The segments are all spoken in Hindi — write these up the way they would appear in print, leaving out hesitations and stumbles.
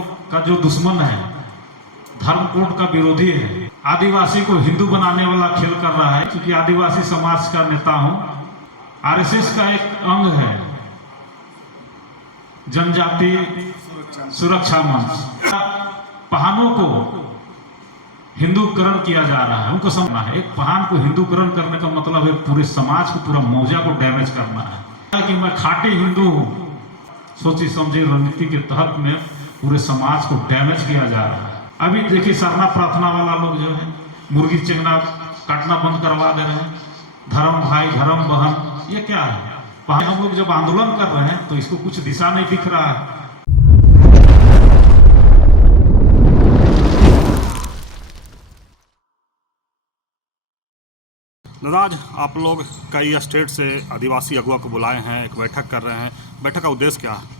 लोग का जो दुश्मन है, धर्म कोड का विरोधी है, आदिवासी को हिंदू बनाने वाला खेल कर रहा है। क्योंकि आदिवासी समाज का नेता हूं, आरएसएस का एक अंग है जनजाति सुरक्षा मंच। पहानों को हिंदूकरण किया जा रहा है, उनको समझना है। एक पहान को हिंदूकरण करने का मतलब है पूरे समाज को, पूरा मौजा को डैमेज करना है कि मैं खाटी हिंदू हूं। सोची समझी रणनीति के तहत में पूरे समाज को डैमेज किया जा रहा है। अभी देखिए सरना प्रार्थना वाला लोग जो है मुर्गी चिंगना काटना बंद करवा दे रहे हैं। धर्म भाई धर्म बहन, ये क्या है? हम लोग जब आंदोलन कर रहे हैं तो इसको कुछ दिशा नहीं दिख रहा है। दादा, आज आप लोग कई स्टेट से आदिवासी अगुआ को बुलाए हैं, एक बैठक कर रहे हैं। बैठक का उद्देश्य क्या है?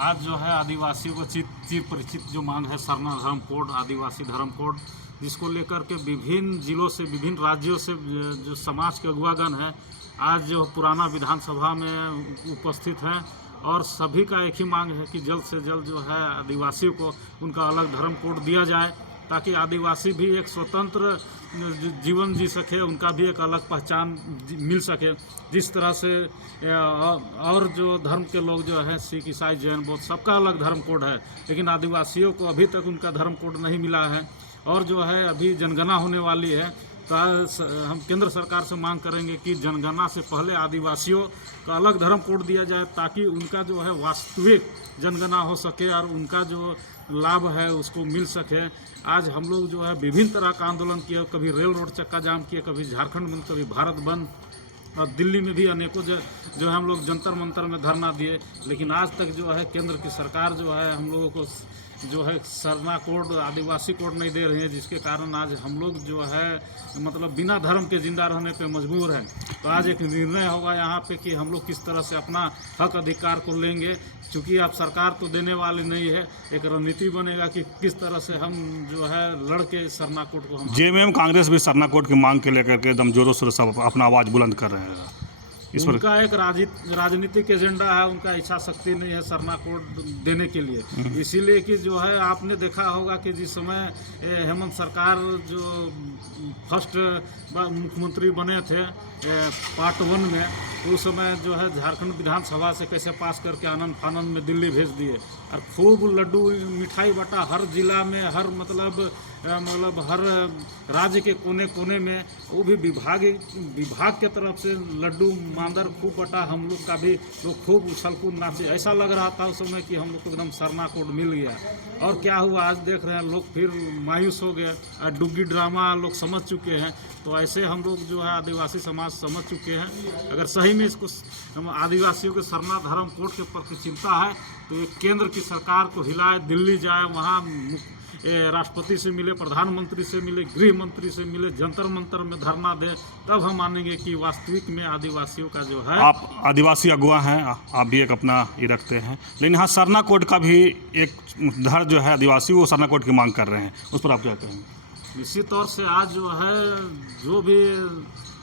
आज जो है आदिवासियों को चिर परिचित जो मांग है सरना धर्म कोड, आदिवासी धर्म कोड, जिसको लेकर के विभिन्न जिलों से, विभिन्न राज्यों से जो समाज के अगुआगण हैं आज जो पुराना विधानसभा में उपस्थित हैं। और सभी का एक ही मांग है कि जल्द से जल्द जो है आदिवासियों को उनका अलग धर्म कोड दिया जाए, ताकि आदिवासी भी एक स्वतंत्र जीवन जी सके, उनका भी एक अलग पहचान मिल सके। जिस तरह से और जो धर्म के लोग जो है सिख ईसाई जैन बौद्ध, सबका अलग धर्म कोड है, लेकिन आदिवासियों को अभी तक उनका धर्म कोड नहीं मिला है। और जो है अभी जनगणना होने वाली है, तो हम केंद्र सरकार से मांग करेंगे कि जनगणना से पहले आदिवासियों का अलग धर्म कोड दिया जाए, ताकि उनका जो है वास्तविक जनगणना हो सके और उनका जो लाभ है उसको मिल सके। आज हम लोग जो है विभिन्न तरह का आंदोलन किया, कभी रेल रोड चक्का जाम किए, कभी झारखंड बंद, कभी भारत बंद, और दिल्ली में भी अनेकों जो है हम लोग जंतर मंतर में धरना दिए। लेकिन आज तक जो है केंद्र की सरकार जो है हम लोगों को जो है सरना कोड, आदिवासी कोड नहीं दे रही है, जिसके कारण आज हम लोग जो है मतलब बिना धर्म के जिंदा रहने पे मजबूर हैं। तो आज एक निर्णय होगा यहाँ पे कि हम लोग किस तरह से अपना हक अधिकार को लेंगे। चूँकि अब सरकार तो देने वाली नहीं है, एक रणनीति बनेगा कि किस तरह से हम जो है लड़के सरना कोड को हम। जेएमएम कांग्रेस भी सरना कोड की मांग के लेकर के एकदम जोरों शोरों से अपना आवाज़ बुलंद कर रहे हैं। इस पर उनका एक राजनीतिक एजेंडा है, उनका इच्छा शक्ति नहीं है सरना कोड देने के लिए। इसीलिए कि जो है आपने देखा होगा कि जिस समय हेमंत सरकार जो फर्स्ट मुख्यमंत्री बने थे पार्ट 1 में, उस समय जो है झारखंड विधानसभा से कैसे पास करके आनंद फानंद में दिल्ली भेज दिए, और खूब लड्डू मिठाई बटा हर जिला में, हर मतलब हर राज्य के कोने कोने में, वो भी विभाग के तरफ से लड्डू मांदर खूब बटा। हम लोग का भी लोग खूब उछल कूद नाचे, ऐसा लग रहा था उस समय कि हम लोग को एकदम सरना कोड मिल गया। और क्या हुआ, आज देख रहे हैं लोग फिर मायूस हो गए, डुग्गी ड्रामा लोग समझ चुके हैं। तो ऐसे हम लोग जो है आदिवासी समाज समझ चुके हैं। अगर सही में इसको हम आदिवासियों के सरना धर्म कोड के प्रति चिंता है तो ये केंद्र की सरकार को हिलाए, दिल्ली जाए, वहाँ राष्ट्रपति से मिले, प्रधानमंत्री से मिले, गृह मंत्री से मिले, जंतर मंतर में धरना दे, तब हम मानेंगे कि वास्तविक में आदिवासियों का जो है। आप आदिवासी अगुआ हैं, आप भी एक अपना ये रखते हैं, लेकिन यहाँ सरना कोड का भी एक धड़ जो है आदिवासी वो सरना कोड की मांग कर रहे हैं, उस पर आप क्या कहेंगे? निश्चित तौर से आज जो है जो भी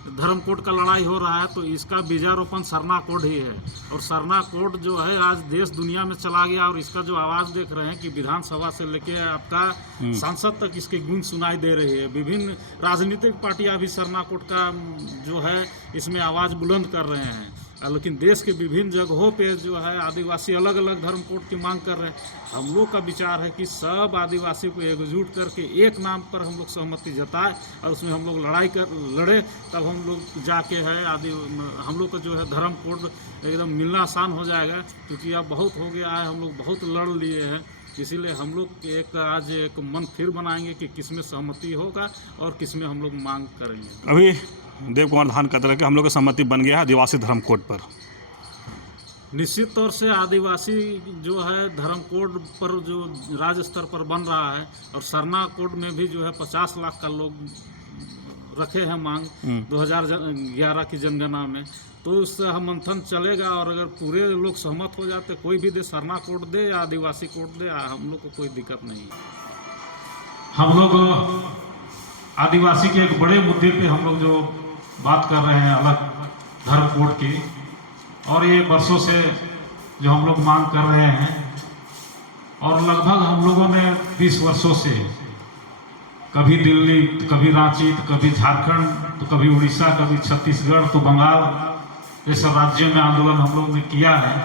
धर्म कोड का लड़ाई हो रहा है तो इसका बीजारोपण सरना कोड ही है। और सरना कोड जो है आज देश दुनिया में चला गया, और इसका जो आवाज़ देख रहे हैं कि विधानसभा से लेके आपका सांसद तक इसकी गूंज सुनाई दे रही है। विभिन्न राजनीतिक पार्टियां भी सरना कोड का जो है इसमें आवाज़ बुलंद कर रहे हैं। लेकिन देश के विभिन्न जगहों पे जो है आदिवासी अलग अलग धर्म कोड की मांग कर रहे हैं। हम लोग का विचार है कि सब आदिवासी को एकजुट करके एक नाम पर हम लोग सहमति जताए, और उसमें हम लोग लड़े, तब हम लोग जाके है हम लोग का जो है धर्म कोड एकदम मिलना आसान हो जाएगा। क्योंकि अब बहुत हो गया है, हम लोग बहुत लड़ लिए हैं। इसीलिए हम लोग आज एक मन फिर बनाएंगे कि किस में सहमति होगा और किस में हम लोग मांग करेंगे। अभी देव कुमार धान कहते रहे कि हम लोग का सहमति बन गया है आदिवासी धर्म कोड पर। निश्चित तौर से आदिवासी जो है धर्म कोड पर जो राज्य स्तर पर बन रहा है, और सरना कोड में भी जो है 50 लाख का लोग रखे हैं मांग 2011 की जनगणना में। तो उससे हम मंथन चलेगा, और अगर पूरे लोग सहमत हो जाते, कोई भी दे, सरना कोड दे या आदिवासी कोड दे, हम लोग को कोई दिक्कत नहीं है। हम लोग आदिवासी के एक बड़े मुद्दे पे हम लोग जो बात कर रहे हैं अलग धर्म कोड की, और ये वर्षों से जो हम लोग मांग कर रहे हैं, और लगभग हम लोगों ने 20 वर्षों से कभी दिल्ली, तो कभी रांची, तो कभी झारखंड, तो कभी उड़ीसा, कभी छत्तीसगढ़, तो बंगाल, ये सब राज्यों में आंदोलन हम लोग ने किया है।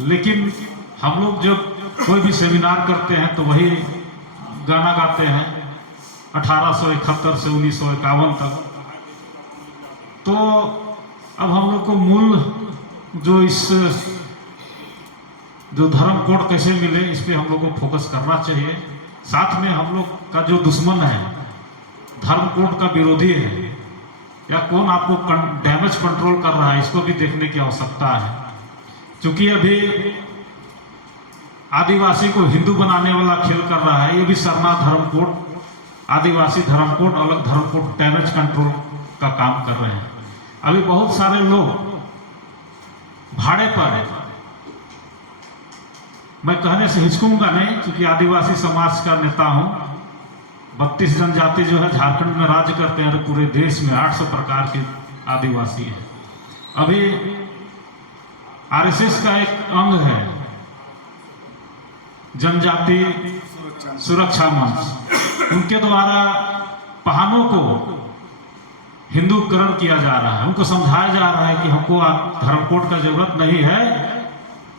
लेकिन हम लोग जब कोई भी सेमिनार करते हैं तो वही गाना गाते हैं 1871 से 1951 तक। तो अब हम लोग को मूल जो धर्म कोड कैसे मिले, इस पे हम लोग को फोकस करना चाहिए। साथ में हम लोग का जो दुश्मन है, धर्म कोड का विरोधी है, या कौन आपको डैमेज कंट्रोल कर रहा है, इसको भी देखने की आवश्यकता है। क्योंकि अभी आदिवासी को हिंदू बनाने वाला खेल कर रहा है, ये भी सरना धर्म कोड, आदिवासी धर्म कोड, अलग धर्म कोड डैमेज कंट्रोल का काम कर रहे हैं। अभी बहुत सारे लोग भाड़े पर, मैं कहने से हिचकूंगा नहीं क्योंकि आदिवासी समाज का नेता हूं, 32 जनजाति जो है झारखंड में राज्य करते हैं, पूरे देश में 800 प्रकार के आदिवासी हैं। अभी आरएसएस का एक अंग है जनजाति सुरक्षा मंच, उनके द्वारा पहानों को हिंदूकरण किया जा रहा है। उनको समझाया जा रहा है कि हमको धर्म कोड का जरूरत नहीं है,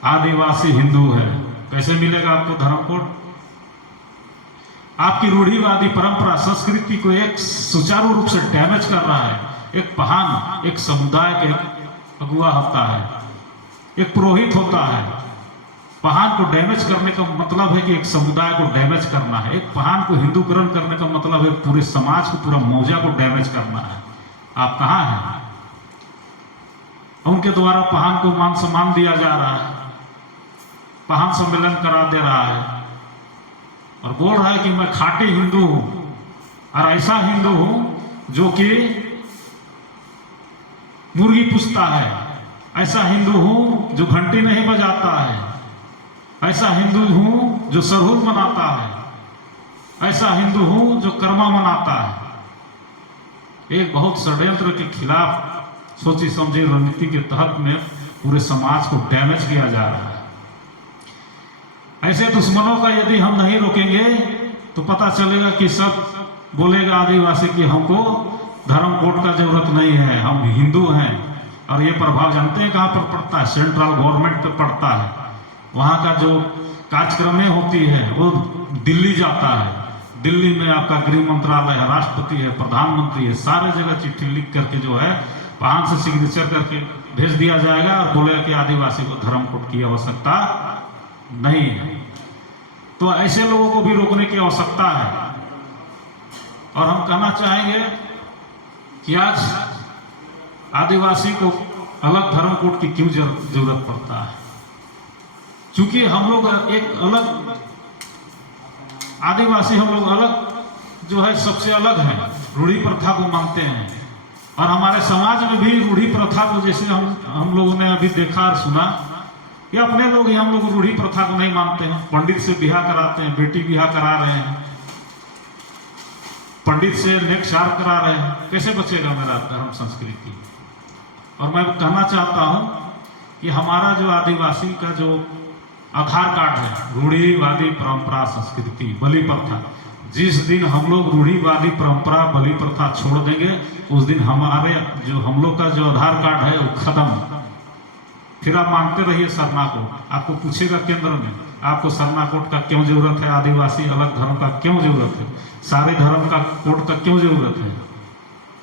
आदिवासी हिंदू है। कैसे मिलेगा आपको धर्म कोड? आपकी रूढ़िवादी परंपरा संस्कृति को एक सुचारू रूप से डैमेज कर रहा है। एक पहान एक समुदाय के अगुआ होता है, एक पुरोहित होता है। पहान को डैमेज करने का मतलब है कि एक समुदाय को डैमेज करना है। एक पहान को हिंदूकरण करने का मतलब है पूरे समाज को, पूरा मौजा को डैमेज करना है। आप कहाँ हैं? उनके द्वारा पहान को मान सम्मान दिया जा रहा है, पहान सम्मेलन करा दे रहा है और बोल रहा है कि मैं खाटी हिंदू हूं, और ऐसा हिंदू हूं जो कि मुर्गी पूछता है, ऐसा हिंदू हूं जो घंटी नहीं बजाता है, ऐसा हिंदू हूं जो सरहुल मनाता है, ऐसा हिंदू हूं जो कर्मा मनाता है। एक बहुत षड्यंत्र के खिलाफ सोची समझी रणनीति के तहत में पूरे समाज को डैमेज किया जा रहा है। ऐसे दुश्मनों का यदि हम नहीं रोकेंगे तो पता चलेगा कि सब बोलेगा आदिवासी कि हमको धर्म कोड का जरूरत नहीं है, हम हिंदू हैं। और ये प्रभाव जानते हैं कहाँ पर पड़ता है? सेंट्रल गवर्नमेंट पे पड़ता है। वहाँ का जो कार्यक्रमें होती है वो दिल्ली जाता है। दिल्ली में आपका गृह मंत्रालय है, राष्ट्रपति है, प्रधानमंत्री है, सारे जगह चिट्ठी लिख करके जो है पहान से सिग्नेचर करके भेज दिया जाएगा और बोलेगा कि आदिवासी को धर्म कोड की आवश्यकता नहीं है। तो ऐसे लोगों को भी रोकने की आवश्यकता है। और हम कहना चाहेंगे कि आज आदिवासी को अलग धर्म कोड की क्यों जरूरत पड़ता है? क्योंकि हम लोग एक अलग आदिवासी, हम लोग अलग जो है सबसे अलग है, रूढ़ी प्रथा को मानते हैं। और हमारे समाज में भी रूढ़ी प्रथा को, जैसे हम लोगों ने अभी देखा और सुना, ये अपने लोग ही हम लोग रूढ़ी प्रथा को नहीं मानते हैं। पंडित से ब्याह कराते हैं, बेटी ब्याह करा रहे हैं, पंडित से नेकशार करा रहे हैं। कैसे बचेगा मेरा धर्म संस्कृति? और मैं कहना चाहता हूं कि हमारा जो आदिवासी का जो आधार कार्ड है, रूढ़िवादी परंपरा संस्कृति बलि प्रथा, जिस दिन हम लोग रूढ़िवादी परंपरा बलि प्रथा छोड़ देंगे उस दिन हमारे जो हम लोग का जो आधार कार्ड है वो खत्म। फिर आप मांगते रहिए सरना कोड, आपको पूछेगा केंद्र में आपको सरना कोड का क्यों जरूरत है, आदिवासी अलग धर्म का क्यों जरूरत है, सारे धर्म का कोड का क्यों जरूरत है?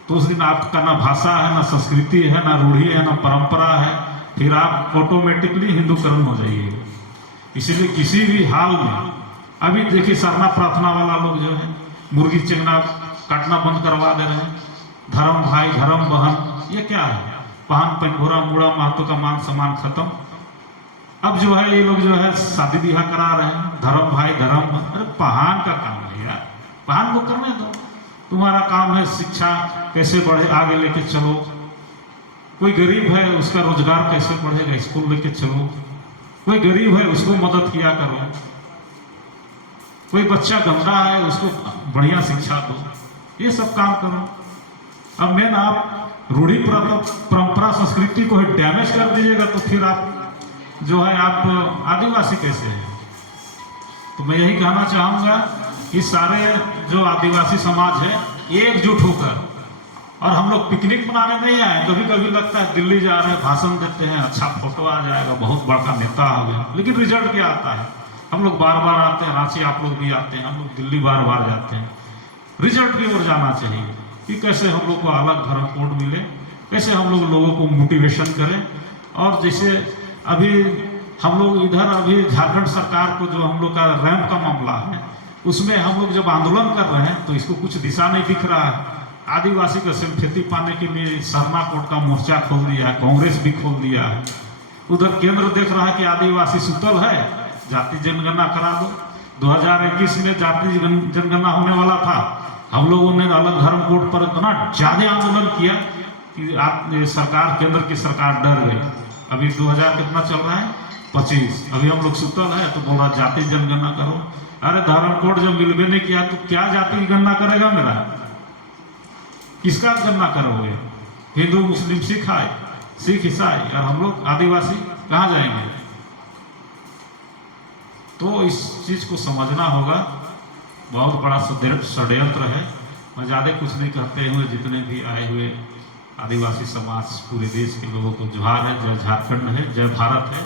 तो उस दिन आपका ना भाषा है, ना संस्कृति है, ना रूढ़ी है, ना परंपरा है। फिर आप ऑटोमेटिकली हिंदूकरण हो जाइएगा। इसीलिए किसी भी हाल में, अभी देखिए सरना प्रार्थना वाला लोग जो है मुर्गी चिंगना काटना बंद करवा दे रहे हैं। धर्म भाई धर्म बहन, ये क्या है? पहान पेंगोरा मुड़ा महतो का मान सम्मान खत्म। अब जो है ये लोग जो है शादी ब्याह करा रहे हैं, धर्म भाई धर्म। अरे पहान का काम है यार, पहान को करने दो। तुम्हारा काम है शिक्षा कैसे बढ़े, आगे लेके चलो। कोई गरीब है उसका रोजगार कैसे बढ़ेगा, स्कूल लेके चलो। कोई गरीब है उसको मदद किया करो। कोई बच्चा गंदा है उसको बढ़िया शिक्षा दो। ये सब काम करो। अब आप रूढ़ी परंपरा संस्कृति को डैमेज कर दीजिएगा तो फिर आप जो है आप आदिवासी कैसे हैं। तो मैं यही कहना चाहूँगा कि सारे जो आदिवासी समाज है एकजुट होकर, और हम लोग पिकनिक मनाने नहीं आए। कभी कभी लगता है दिल्ली जा रहे हैं, भाषण देते हैं, अच्छा फोटो आ जाएगा, बहुत बड़ा नेता आ गया, लेकिन रिजल्ट क्या आता है। हम लोग बार बार आते हैं, रांची आप लोग भी आते हैं, हम लोग दिल्ली बार बार जाते हैं। रिजल्ट की ओर जाना चाहिए कि कैसे हम लोग को अलग धर्म कोड मिले, कैसे हम लोग लोगों को मोटिवेशन करें। और जैसे अभी हम लोग इधर अभी झारखंड सरकार को जो हम लोग का रैंप का मामला है, उसमें हम लोग जब आंदोलन कर रहे हैं तो इसको कुछ दिशा नहीं दिख रहा है। आदिवासी का सिंपैथी पाने के लिए सरना कोर्ट का मोर्चा खोल दिया है, कांग्रेस भी खोल दिया है। उधर केंद्र देख रहा है कि आदिवासी सुतल है, जाति जनगणना करा दो। 2021 में जाति जनगणना होने वाला था, हम लोगों ने अलग धर्म कोड पर इतना ज्यादा आंदोलन किया कि सरकार, केंद्र की सरकार डर गई। अभी 2000 कितना चल रहा है 25, अभी हम लोग सुतल है तो बोल रहा जाति जनगणना करो। अरे धर्म कोड जब मिलवे नहीं किया तो क्या जाति की गणना करेगा मेरा, किसका गणना करोगे। हिंदू मुस्लिम सिख आए, सिख ईसाई, और हम लोग आदिवासी कहाँ जाएंगे। तो इस चीज को समझना होगा, बहुत बड़ा षड्यंत्र है। मैं ज़्यादा कुछ नहीं कहते हुए जितने भी आए हुए आदिवासी समाज पूरे देश के लोगों को जोहार है। जय झारखंड है, जय भारत है।